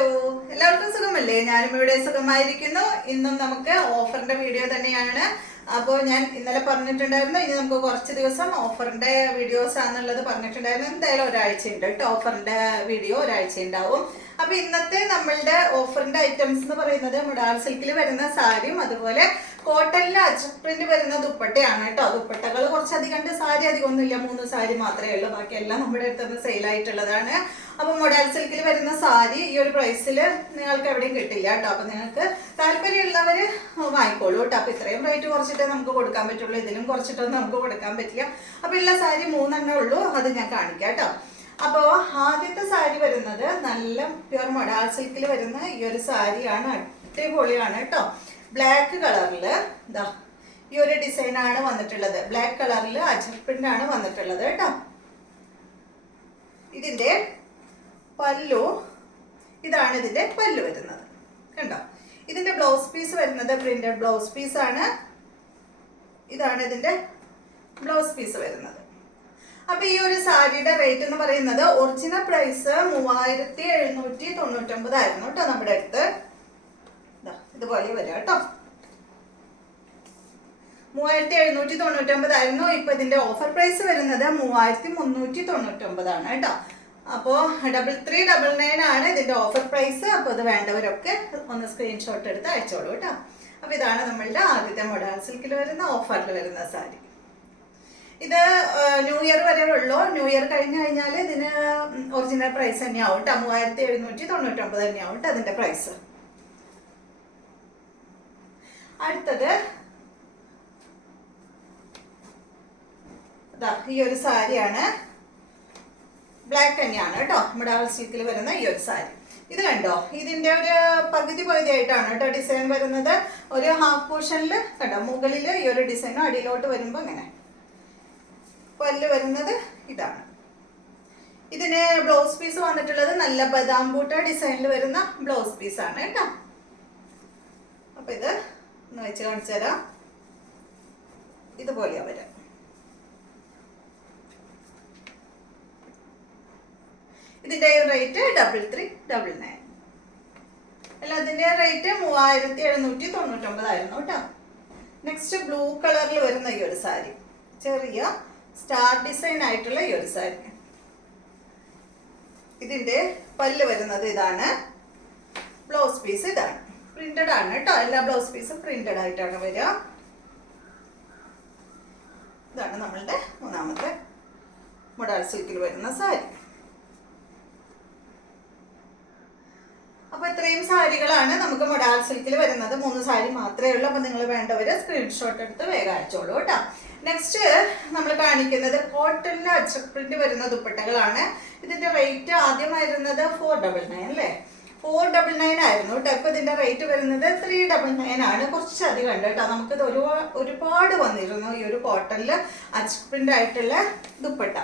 Hello, എല്ലാവർക്കും സുഖമല്ലേ? ഞാനും ഇവിടെ സുഖമായിരിക്കുന്നു. ഇന്നും നമുക്ക് ഓഫറിന്റെ വീഡിയോ തന്നെയാണ്. അപ്പോൾ ഞാൻ ഇന്നലെ പറഞ്ഞിട്ടുണ്ടായിരുന്നു, ഇനി നമുക്ക് കുറച്ച് ദിവസം ഓഫറിന്റെ വീഡിയോസ് ആണെന്നുള്ളത് പറഞ്ഞിട്ടുണ്ടായിരുന്നു. എന്തായാലും ഒരാഴ്ച ഉണ്ട് കേട്ടോ, ഓഫറിന്റെ വീഡിയോ ഒരാഴ്ച ഉണ്ടാവും. അപ്പൊ ഇന്നത്തെ നമ്മളുടെ ഓഫറിന്റെ ഐറ്റംസ് എന്ന് പറയുന്നത് മുഡാൾ സിൽക്കിൽ വരുന്ന സാരിയും അതുപോലെ കോട്ടണിൽ അജ്രക് പ്രിന്റ് വരുന്ന ദുപ്പട്ടയാണ് കേട്ടോ. ദുപ്പട്ടകൾ കുറച്ചധികം ഉണ്ട്, സാരി അധികം ഒന്നുമില്ല, 3 സാരി മാത്രമേ ഉള്ളൂ, ബാക്കിയെല്ലാം നമ്മുടെ അടുത്ത് സെയിൽ ആയിട്ടുള്ളതാണ്. അപ്പൊ മുഡാൾ സിൽക്കിൽ വരുന്ന സാരി ഈ ഒരു പ്രൈസിൽ നിങ്ങൾക്ക് എവിടെയും കിട്ടില്ല കേട്ടോ. അപ്പൊ നിങ്ങൾക്ക് താല്പര്യമുള്ളവര് വാങ്ങിക്കോളൂ കേട്ടോ. അപ്പൊ ഇത്രയും റേറ്റ് കുറച്ചിട്ടേ നമുക്ക് കൊടുക്കാൻ പറ്റുള്ളൂ, ഇതിലും കുറച്ചിട്ടൊന്നും നമുക്ക് കൊടുക്കാൻ പറ്റില്ല. അപ്പൊ ഉള്ള സാരി 3 എണ്ണേ ഉള്ളൂ, അത് ഞാൻ കാണിക്കാം കേട്ടോ. അപ്പോൾ ആദ്യത്തെ സാരി വരുന്നത് നല്ല പ്യുർ മുഡാൾ സിൽക്കിൽ വരുന്ന ഈ ഒരു സാരിയാണ്. അടിപൊളിയാണ് കേട്ടോ. ബ്ലാക്ക് കളറില് ഇതാ ഈ ഒരു ഡിസൈനാണ് വന്നിട്ടുള്ളത്. ബ്ലാക്ക് കളറിൽ അജ്രക് പ്രിന്റ് ആണ് വന്നിട്ടുള്ളത് കേട്ടോ. ഇതിന്റെ പല്ലു ഇതാണ്, ഇതിന്റെ പല്ലു വരുന്നത് കണ്ടോ. ഇതിന്റെ ബ്ലൗസ് പീസ് വരുന്നത് പ്രിന്റഡ് ബ്ലൗസ് പീസ് ആണ്. ഇതാണ് ഇതിന്റെ ബ്ലൗസ് പീസ് വരുന്നത്. അപ്പൊ ഈ ഒരു സാരിയുടെ റേറ്റ് എന്ന് പറയുന്നത് ഒറിജിനൽ പ്രൈസ് 3799 ആയിരുന്നു കേട്ടോ നമ്മുടെ അടുത്ത്. ഇതുപോലെ വരാം കേട്ടോ. 3799 ആയിരുന്നു. ഇപ്പൊ ഇതിന്റെ ഓഫർ പ്രൈസ് വരുന്നത് 3399 ആണ് കേട്ടോ. അപ്പോ 3399 ആണ് ഇതിന്റെ ഓഫർ പ്രൈസ്. അപ്പൊ ഇത് വേണ്ടവരൊക്കെ ഒന്ന് സ്ക്രീൻഷോട്ട് എടുത്ത് അയച്ചോളൂ കേട്ടോ. അപ്പൊ ഇതാണ് നമ്മളുടെ ആദ്യത്തെ മുഡാൾ സിൽക്കിൽ വരുന്ന ഓഫറിൽ വരുന്ന സാരി. ഇത് ന്യൂ ഇയർ വരെ ഉള്ളൂ. ന്യൂ ഇയർ കഴിഞ്ഞു കഴിഞ്ഞാൽ ഇതിന് ഒറിജിനൽ പ്രൈസ് തന്നെയാവും കേട്ടോ. 3799 തന്നെയാവും കേട്ടോ അതിന്റെ പ്രൈസ്. അടുത്തത് ഈ ഒരു സാരിയാണ്. ബ്ലാക്ക് തന്നെയാണ് കേട്ടോ മുഡാൾ സിൽക്കിൽ വരുന്ന ഈ ഒരു സാരി. ഇത് കണ്ടോ, ഇതിന്റെ ഒരു പകുതി പകുതിയായിട്ടാണ് കേട്ടോ ഡിസൈൻ വരുന്നത്. ഒരു ഹാഫ് പോർഷനിൽ കണ്ടോ, മുകളിൽ ഈ ഒരു ഡിസൈനും അടിയിലോട്ട് വരുമ്പോൾ ഇങ്ങനെ പല്ല് വരുന്നത് ഇതാണ്. ഇതിന് ബ്ലൗസ് പീസ് വന്നിട്ടുള്ളത് നല്ല ബദാം ബൂട്ട ഡിസൈനിൽ വരുന്ന ബ്ലൗസ് പീസാണ് കേട്ടോ. അപ്പൊ ഇത് ഒന്ന് വെച്ച് കാണിച്ചു തരാം. ഇതുപോലെയാ വരാം. ഇതിന്റെ റേറ്റ് 3399. അല്ല, അതിന്റെ റേറ്റ് 3799 ആയിരുന്നു കേട്ടോ. നെക്സ്റ്റ് ബ്ലൂ കളറിൽ വരുന്ന ഈ ഒരു സാരി, ചെറിയ സ്റ്റാർ ഡിസൈൻ ആയിട്ടുള്ള ഈ ഒരു സാരി. ഇതിന്റെ പല്ല് വരുന്നത് ഇതാണ്, ബ്ലൗസ് പീസ് ഇതാണ്. പ്രിന്റഡ് ആണ് കേട്ടോ, എല്ലാ ബ്ലൗസ് പീസും പ്രിന്റഡ് ആയിട്ടാണ് വരിക. ഇതാണ് നമ്മളുടെ മൂന്നാമത്തെ മുഡാൾ സിൽക്കിൽ വരുന്ന സാരി. അപ്പൊ ഇത്രയും സാരികളാണ് നമുക്ക് മുഡാൾ സിൽക്കിൽ വരുന്നത്. 3 സാരി മാത്രമേ ഉള്ളൂ. അപ്പൊ നിങ്ങൾ വേണ്ടവര് സ്ക്രീൻഷോട്ട് എടുത്ത് വേഗം അയച്ചോളൂ കേട്ടോ. നെക്സ്റ്റ് നമ്മൾ കാണിക്കുന്നത് കോട്ടണിൽ അജ്രക് പ്രിന്റ് വരുന്ന ദുപ്പട്ടകളാണ്. ഇതിന്റെ റേറ്റ് ആദ്യം വരുന്നത് 499 അല്ലേ, 499 ആയിരുന്നു കേട്ടോ. ഇപ്പൊ ഇതിന്റെ റേറ്റ് വരുന്നത് 399 ആണ്. കുറച്ചധികം ഉണ്ട് കേട്ടോ. നമുക്കിത് ഒരുപാട് വന്നിരുന്നു ഈ ഒരു കോട്ടണിൽ അജ്രക് പ്രിന്റ് ആയിട്ടുള്ള ദുപ്പട്ട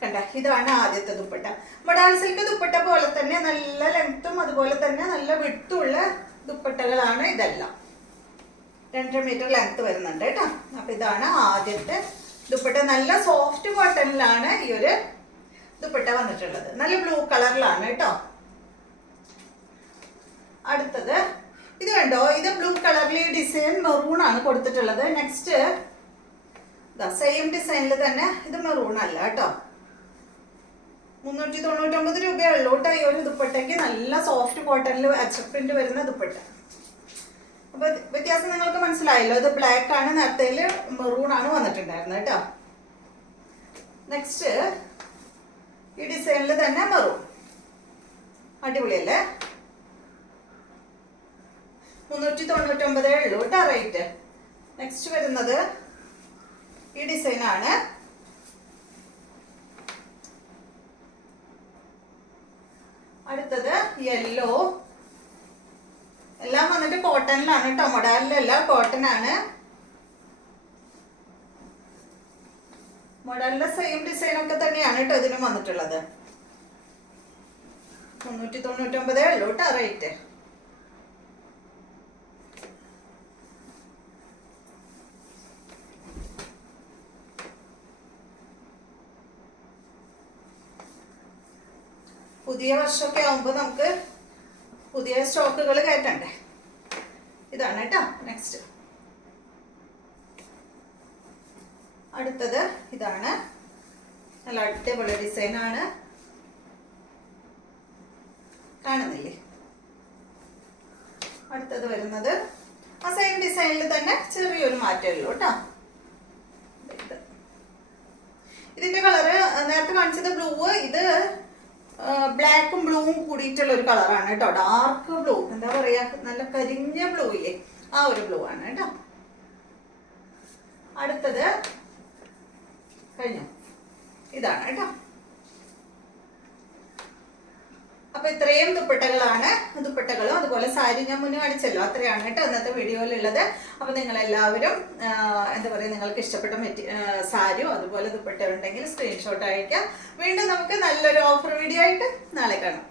കണ്ട. ഇതാണ് ആദ്യത്തെ ദുപ്പട്ട. മുഡാൾ സിൽക്ക് ദുപ്പട്ട പോലെ തന്നെ നല്ല ലെങ്ത്തും അതുപോലെ തന്നെ നല്ല വിട്ടുള്ള ദുപ്പട്ടകളാണ് ഇതെല്ലാം. 2.5 മീറ്റർ ലെങ്ത് വരുന്നുണ്ട് കേട്ടോ. അപ്പൊ ഇതാണ് ആദ്യത്തെ ദുപ്പട്ട. നല്ല സോഫ്റ്റ് കോട്ടണിലാണ് ഈ ഒരു ദുപ്പട്ട വന്നിട്ടുള്ളത്. നല്ല ബ്ലൂ കളറിലാണ് കേട്ടോ. അടുത്തത് ഇത് കണ്ടോ, ഇത് ബ്ലൂ കളറിൽ ഈ ഡിസൈൻ മെറൂൺ ആണ് കൊടുത്തിട്ടുള്ളത്. നെക്സ്റ്റ് സെയിം ഡിസൈനിൽ തന്നെ ഇത് മെറൂൺ അല്ല കേട്ടോ. 399 രൂപയേ ഉള്ളൂ കേട്ടോ ഈ ഒരു ദുപ്പട്ടയ്ക്ക്. നല്ല സോഫ്റ്റ് കോട്ടണിൽ അജ്രക് പ്രിന്റ് വരുന്ന ദുപ്പട്ട. അപ്പൊ വ്യത്യാസം നിങ്ങൾക്ക് മനസ്സിലായല്ലോ. ഇത് ബ്ലാക്ക് ആണ്, നേരത്തെ മെറൂൺ ആണ് വന്നിട്ടുണ്ടായിരുന്നത് കേട്ടോ. നെക്സ്റ്റ് ഈ ഡിസൈനിൽ തന്നെ മെറൂൺ, അടിപൊളിയല്ലേ. 399 ഉള്ളൂ കേട്ടോ റേറ്റ്. നെക്സ്റ്റ് വരുന്നത് ഈ ഡിസൈനാണ്. അടുത്തത് യെല്ലോ. എല്ലാം വന്നിട്ട് കോട്ടണിലാണ് കേട്ടോ. മൊഡാലിലെല്ലാം കോട്ടൺ ആണ്. മൊഡാലിലെ സെയിം ഡിസൈൻ ഒക്കെ തന്നെയാണ് കേട്ടോ ഇതിനും വന്നിട്ടുള്ളത്. 399 ഉള്ളൂ കേട്ടോ റേറ്റ്. പുതിയ വർഷമൊക്കെ ആകുമ്പോൾ നമുക്ക് പുതിയ സ്റ്റോക്കുകൾ കയറ്റണ്ടേ. ഇതാണ് കേട്ടോ. നെക്സ്റ്റ് അടുത്തത് ഇതാണ്. നല്ല അടിപൊളി ഡിസൈനാണ്, കാണുന്നില്ലേ? അടുത്തത് വരുന്നത് ആ സെയിം ഡിസൈനിൽ തന്നെ ചെറിയൊരു മാറ്റമേ ഉള്ളൂ കേട്ടോ. ഇതിന്റെ കളറ് നേരത്തെ കാണിച്ചത് ബ്ലൂ, ഇത് ബ്ലാക്കും ബ്ലൂവും കൂടിയിട്ടുള്ള ഒരു കളറാണ് കേട്ടോ. ഡാർക്ക് ബ്ലൂ, എന്താ പറയാ, നല്ല കരിഞ്ഞ ബ്ലൂ ഇല്ലേ, ആ ഒരു ബ്ലൂ ആണ് കേട്ടോ. അടുത്തത് കഴിഞ്ഞു, ഇതാണ് കേട്ടോ. അപ്പൊ ഇത്രയും ദുപ്പട്ടകളാണ്. ദുപ്പട്ടകളും അതുപോലെ സാരി ഞാൻ മുന്നേ കാണിച്ചല്ലോ, അത്രയാണ് കേട്ടോ ഇന്നത്തെ വീഡിയോയിലുള്ളത്. അപ്പൊ നിങ്ങൾ എല്ലാവരും എന്താ പറയുക, നിങ്ങൾക്ക് ഇഷ്ടപ്പെട്ട സാരിയോ അതുപോലെ ദുപ്പട്ട ഉണ്ടെങ്കിൽ സ്ക്രീൻഷോട്ട് അയക്കാം. വീണ്ടും നമുക്ക് നല്ലൊരു ഓഫർ വീഡിയോ ആയിട്ട് നാളെ കാണാം.